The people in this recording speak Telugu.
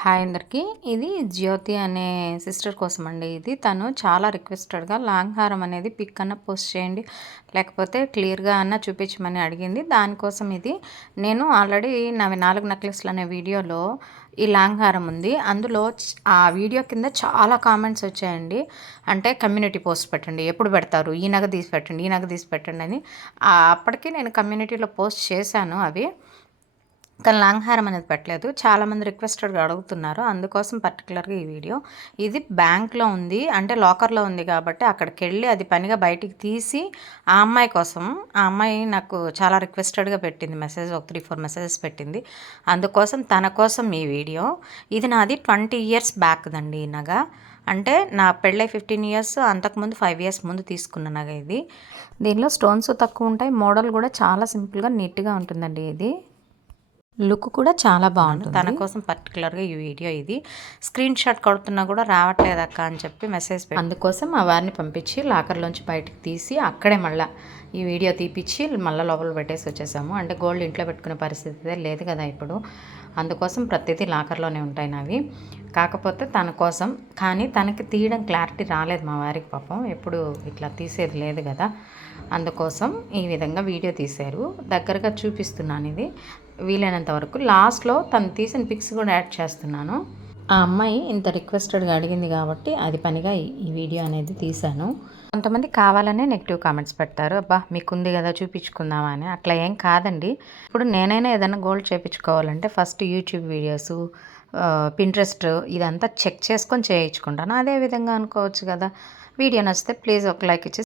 హాయ్ అందరికీ. ఇది జ్యోతి అనే సిస్టర్ కోసం అండి ఇది. తను చాలా రిక్వెస్టెడ్గా లాంగ్ హారం అనేది పిక్ అన్న పోస్ట్ చేయండి. లేకపోతే క్లియర్గా అన్న చూపించమని అడిగింది. దానికోసం ఇది. నేను ఆల్రెడీ నా నాలుగు నెక్లెస్లు అనే వీడియోలో ఈ లాంగ్ హారం ఉంది. అందులో ఆ వీడియో కింద చాలా కామెంట్స్ వచ్చాయండి. అంటే కమ్యూనిటీ పోస్ట్ పెట్టండి. ఎప్పుడు పెడతారు? ఈ నగ తీసి పెట్టండి ఈ నగ తీసి పెట్టండి అని. అప్పటికి నేను కమ్యూనిటీలో పోస్ట్ చేశాను అవి. కానీ లాంగ్ హారం అనేది పెట్టలేదు. చాలామంది రిక్వెస్టెడ్గా అడుగుతున్నారు. అందుకోసం పర్టికులర్గా ఈ వీడియో. ఇది బ్యాంక్లో ఉంది. అంటే లాకర్లో ఉంది కాబట్టి అక్కడికి వెళ్ళి అది పనిగా బయటికి తీసి ఆ అమ్మాయి కోసం ఆ అమ్మాయి నాకు చాలా రిక్వెస్టెడ్గా పెట్టింది మెసేజ్. ఒక త్రీ ఫోర్ మెసేజెస్ పెట్టింది. అందుకోసం తన కోసం ఈ వీడియో. ఇది నాది ట్వంటీ ఇయర్స్ బ్యాక్ దండి ఈ నగ. అంటే నా పెళ్ళై ఫిఫ్టీన్ ఇయర్స్ అంతకుముందు ఫైవ్ ఇయర్స్ ముందు తీసుకున్న నగ ఇది. దీనిలో స్టోన్స్ తక్కువ ఉంటాయి. మోడల్ కూడా చాలా సింపుల్గా నీట్గా ఉంటుందండి ఇది. లుక్ కూడా చాలా బాగుంటుంది. తన కోసం పర్టికులర్గా ఈ వీడియో ఇది. స్క్రీన్ షాట్ కొడుతున్నా కూడా రావట్లేదు అక్క అని చెప్పి మెసేజ్ అందుకోసం ఆ వారిని పంపించి లాకర్లోంచి బయటకు తీసి అక్కడే మళ్ళీ ఈ వీడియో తీపిచ్చి మళ్ళీ లోపల పెట్టేసి వచ్చేసాము. అంటే గోల్డ్ ఇంట్లో పెట్టుకునే పరిస్థితి లేదు కదా ఇప్పుడు. అందుకోసం ప్రతిదీ లాకర్లోనే ఉంటాయి నావి. కాకపోతే తన కోసం కానీ తనకి తీయడం క్లారిటీ రాలేదు మా వారికి పాపం. ఎప్పుడు ఇట్లా తీసేది లేదు కదా. అందుకోసం ఈ విధంగా వీడియో తీశారు. దగ్గరగా చూపిస్తున్నాను ఇది. వీలైనంత వరకు లాస్ట్లో తను తీసిన పిక్స్ కూడా యాడ్ చేస్తున్నాను. ఆ అమ్మాయి ఇంత రిక్వెస్టెడ్గా అడిగింది కాబట్టి అది పనిగా ఈ వీడియో అనేది తీశాను. కొంతమంది కావాలనే నెగిటివ్ కామెంట్స్ పెడతారు. అబ్బా మీకుంది కదా చూపించుకుందామా అని. అట్లా ఏం కాదండి. ఇప్పుడు నేనైనా ఏదైనా గోల్డ్ చేయించుకోవాలంటే ఫస్ట్ యూట్యూబ్ వీడియోస్ పింట్రెస్ట్ ఇదంతా చెక్ చేసుకొని చేయించుకుంటాను. అదే విధంగా అనుకోవచ్చు కదా. వీడియో నచ్చితే ప్లీజ్ ఒక లైక్ ఇచ్చి